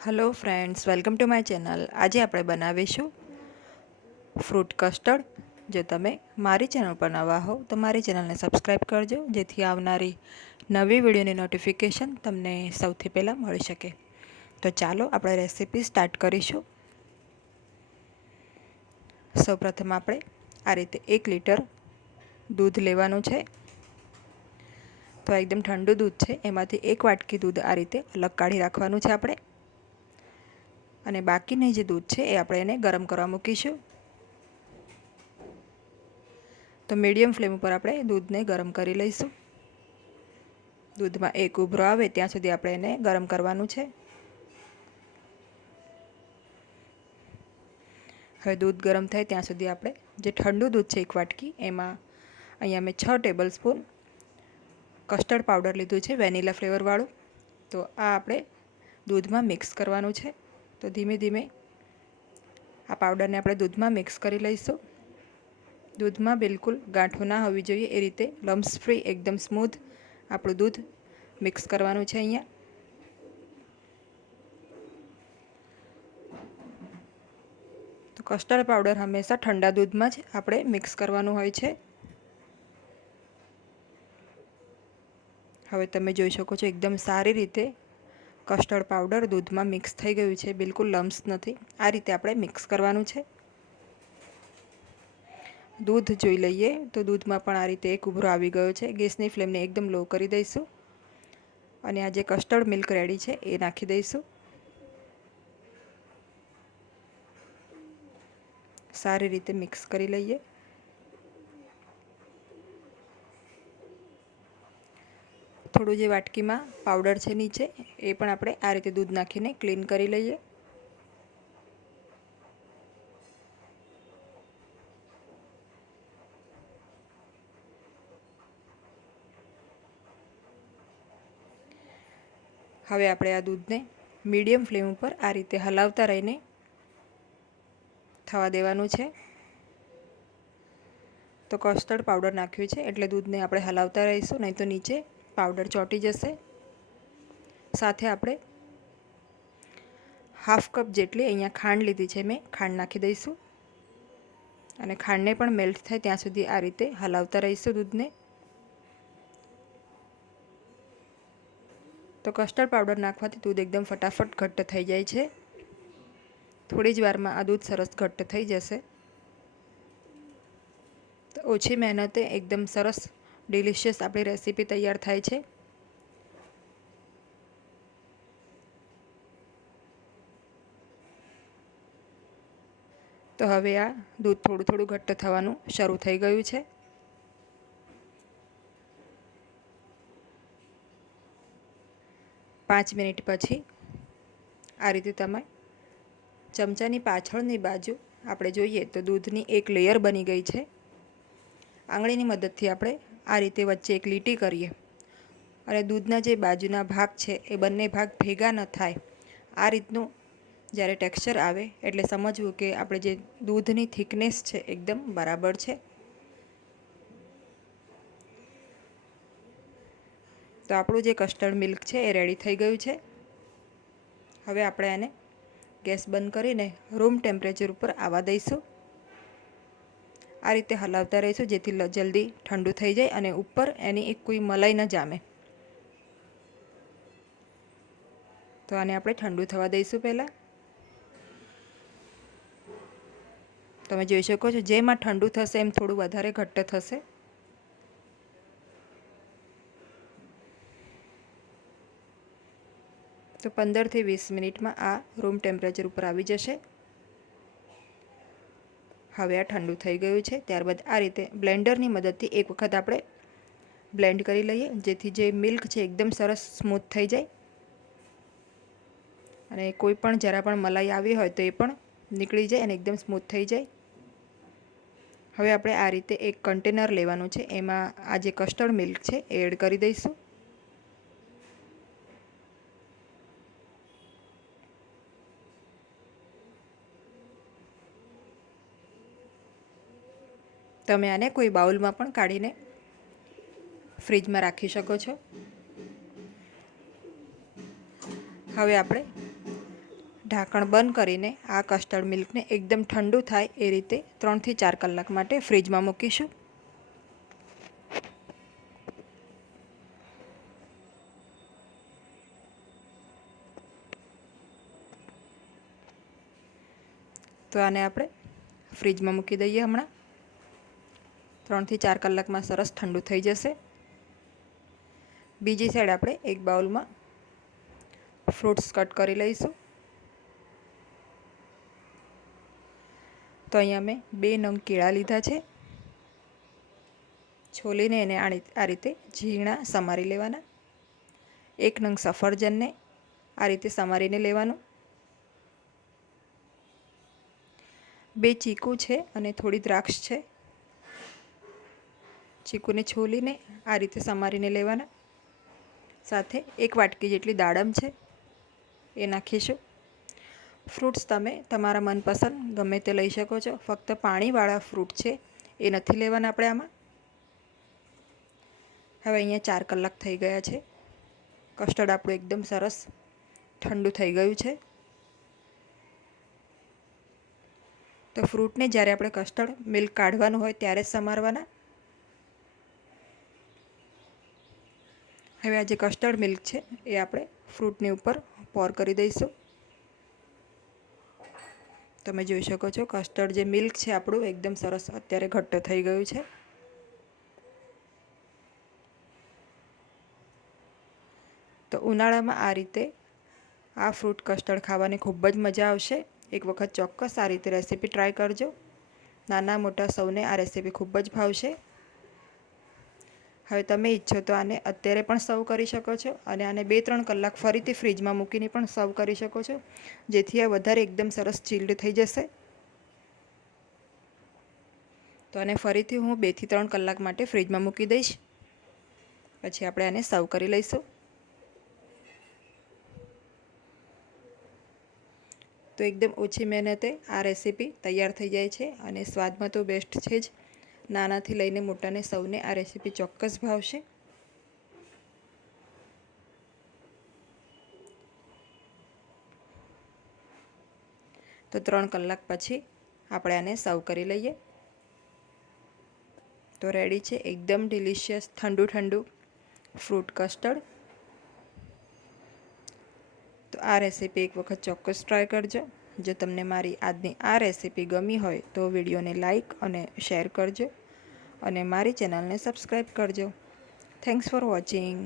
Hello friends, welcome to my channel. आज આપણે બનાવીશું ફ્રૂટ કસ્ટર્ડ। જો તમે મારી ચેનલ પર નવા હો તો મારી ચેનલને સબસ્ક્રાઇબ કરજો, જેથી આવનારી નવી વિડીયોની નોટિફિકેશન તમને સૌથી પહેલાં મળી શકે। તો ચાલો આપણે રેસીપી સ્ટાર્ટ કરીશું। સૌપ્રથમ આપણે આ રીતે 1 લીટર દૂધ લેવાનું છે। તો એકદમ ઠંડુ દૂધ છે, એમાંથી 1 વાટકી દૂધ આ રીતે અલગ કાઢી રાખવાનું છે આપણે। અને બાકીનું જે દૂધ છે એ આપણે એને ગરમ કરવા મૂકીશું। તો મીડિયમ ફ્લેમ ઉપર આપણે દૂધને ગરમ કરી લઈશું। દૂધમાં એક ઉભરો આવે ત્યાં સુધી આપણે એને ગરમ કરવાનું છે। હવે દૂધ ગરમ થાય ત્યાં સુધી આપણે જે ઠંડુ દૂધ છે 1 વાટકી, એમાં અહીંયા મેં 6 ટેબલ સ્પૂન કસ્ટર્ડ પાવડર લીધું છે, વેનીલા ફ્લેવરવાળું। તો આ આપણે દૂધમાં મિક્સ કરવાનું છે। તો ધીમે ધીમે આ પાવડરને આપણે દૂધમાં મિક્સ કરી લઈશું। દૂધમાં બિલકુલ ગાંઠો ના હોવી જોઈએ, એ રીતે લમ્સ ફ્રી એકદમ સ્મૂથ આપણું દૂધ મિક્સ કરવાનું છે અહીંયા। તો કસ્ટર્ડ પાવડર હંમેશા ઠંડા દૂધમાં જ આપણે મિક્સ કરવાનું હોય છે। હવે તમે જોઈ શકો છો એકદમ સારી રીતે કસ્ટર્ડ પાવડર દૂધમાં મિક્સ થઈ ગયું છે, બિલકુલ લમ્સ નથી। આ રીતે આપણે મિક્સ કરવાનું છે। દૂધ જોઈ લઈએ તો દૂધમાં પણ આ રીતે એક ઉભરો આવી ગયો છે। ગેસની ફ્લેમને એકદમ લો કરી દઈશું અને આ જે કસ્ટર્ડ મિલ્ક રેડી છે એ નાખી દઈશું। સારી રીતે મિક્સ કરી લઈએ। થોડું જે વાટકીમાં પાવડર છે નીચે એ પણ આપણે આ રીતે દૂધ નાખીને ક્લીન કરી લઈએ। હવે આપણે આ દૂધને મીડિયમ ફ્લેમ ઉપર આ રીતે હલાવતા રહીને થવા દેવાનું છે। તો કસ્ટર્ડ પાવડર નાખ્યું છે એટલે દૂધને આપણે હલાવતા રહીશું, નહીં તો નીચે પાવડર ચોંટી જશે। સાથે આપણે હાફ કપ જેટલી અહીંયા ખાંડ લીધી છે, મેં ખાંડ નાખી દઈશું અને ખાંડને પણ મેલ્ટ થાય ત્યાં સુધી આ રીતે હલાવતા રહીશું દૂધને। તો કસ્ટર્ડ પાવડર નાખવાથી દૂધ એકદમ ફટાફટ ઘટ્ટ થઈ જાય છે। થોડી જ વારમાં આ દૂધ સરસ ઘટ્ટ થઈ જશે। તો ઓછી મહેનતે એકદમ સરસ ડિલિશિયસ આપણી રેસીપી તૈયાર થાય છે। તો હવે આ દૂધ થોડું થોડું ઘટ્ટ થવાનું શરૂ થઈ ગયું છે। પાંચ મિનિટ પછી આ રીતે તમે ચમચાની પાછળની બાજુ આપણે જોઈએ તો દૂધની એક લેયર બની ગઈ છે। આંગળીની મદદથી આપણે આ રીતે વચ્ચે એક લીટી કરીએ અને દૂધના જે બાજુના ભાગ છે એ બંને ભાગ ભેગા ન થાય, આ રીતનું જ્યારે ટેક્સચર આવે એટલે સમજવું કે આપણે જે દૂધની થિકનેસ છે એકદમ બરાબર છે। તો આપણું જે કસ્ટર્ડ મિલ્ક છે એ રેડી થઈ ગયું છે। હવે આપણે આને ગેસ બંધ કરીને રૂમ ટેમ્પરેચર ઉપર આવવા દઈશું। આ રીતે હલાવતા રહીશું જેથી જલ્દી ઠંડુ થઈ જાય અને ઉપર એની એક કોઈ મલાઈ ન જામે। તો આને આપણે ઠંડુ થવા દઈશું પહેલાં। તમે જોઈ શકો છો જેમ આ ઠંડુ થશે એમ થોડું વધારે ઘટ્ટ થશે। તો 15 થી 20 મિનિટમાં આ રૂમ ટેમ્પરેચર ઉપર આવી જશે। હવે આ ઠંડુ થઈ ગયું છે। ત્યારબાદ આ રીતે બ્લેન્ડરની મદદથી એક વખત આપણે બ્લેન્ડ કરી લઈએ, જેથી જે મિલ્ક છે એકદમ સરસ સ્મૂથ થઈ જાય અને કોઈ પણ જરા પણ મલાઈ આવી હોય તો એ પણ નીકળી જાય અને એકદમ સ્મૂથ થઈ જાય। હવે આપણે આ રીતે એક કન્ટેનર લેવાનું છે, એમાં આ જે કસ્ટર્ડ મિલ્ક છે એ એડ કરી દઈશું। તમે આને કોઈ બાઉલમાં પણ કાઢીને ફ્રીજમાં રાખી શકો છો। હવે આપણે ઢાંકણ બંધ કરીને આ કસ્ટર્ડ મિલ્કને એકદમ ઠંડુ થાય એ રીતે 3 થી 4 કલાક માટે ફ્રીજમાં મૂકીશું. તો આને આપણે ફ્રીજમાં મૂકી દઈએ. હમણાં 3 થી 4 કલાકમાં સરસ ઠંડુ થઈ જશે. બીજી સાઈડ આપણે એક બાઉલમાં ફ્રૂટ્સ કટ કરી લઈશું. તો અહીંયા મેં 2 નંગ કેળા લીધા છે. છોલીને એને આ રીતે ઝીણા સમારી લેવાના. 1 નંગ સફરજનને આ રીતે સમારીને લેવાનું. 2 ચીકુ છે અને થોડી દ્રાક્ષ છે. ચીકુને છોલીને આ રીતે સમારીને લેવાના. સાથે 1 વાટકી જેટલી દાડમ છે એ નાખીશું. ફ્રૂટ્સ તમે તમારા મનપસંદ ગમે તે લઈ શકો છો. ફક્ત પાણીવાળા ફ્રૂટ છે એ નથી લેવાના આપણે આમાં. હવે અહીંયા 4 કલાક થઈ ગયા છે. કસ્ટર્ડ આપણું એકદમ સરસ ઠંડુ થઈ ગયું છે. તો ફ્રૂટને જ્યારે આપણે કસ્ટર્ડ મિલ્ક કાઢવાનું હોય ત્યારે જ સમારવાના. હવે આ જે કસ્ટર્ડ મિલ્ક છે એ આપણે ફ્રૂટની ઉપર પોર કરી દઈશું. તમે જોઈ શકો છો કસ્ટર્ડ જે મિલ્ક છે આપણું એકદમ સરસ અત્યારે ઘટ્ટ થઈ ગયું છે. તો ઉનાળામાં આ રીતે આ ફ્રૂટ કસ્ટર્ડ ખાવાની ખૂબ જ મજા આવશે. એક વખત ચોક્કસ આ રીતે રેસીપી ટ્રાય કરજો. નાના મોટા સૌને આ રેસીપી ખૂબ જ ભાવશે. હવે તમે ઈચ્છો તો આને અત્યારે પણ સર્વ કરી શકો છો અને આને 2-3 કલાક ફરીથી ફ્રીજમાં મૂકીને પણ સર્વ કરી શકો છો, જેથી આ વધારે એકદમ સરસ ચીલ્ડ થઈ જશે. તો આને ફરીથી હું 2 થી 3 કલાક માટે ફ્રીજમાં મૂકી દઈશ. પછી આપણે આને સર્વ કરી લઈશું. તો એકદમ ઓછી મહેનતે આ રેસીપી તૈયાર થઈ જાય છે અને સ્વાદમાં તો બેસ્ટ છે જ. નાનાથી લઈને મોટાને સૌને આ રેસીપી ચોક્કસ ભાવશે. તો 3 કલાક પછી આપણે આને સર્વ કરી લઈએ. તો રેડી છે એકદમ ડિલિશિયસ ઠંડુ ઠંડુ ફ્રૂટ કસ્ટર્ડ. તો આ રેસીપી એક વખત ચોક્કસ ટ્રાય કરજો. જો તમને મારી આજની આ રેસીપી ગમી હોય તો વિડીયોને લાઈક અને શેર કરજો અને મારી ચેનલને સબસ્ક્રાઈબ કરજો. Thanks for watching.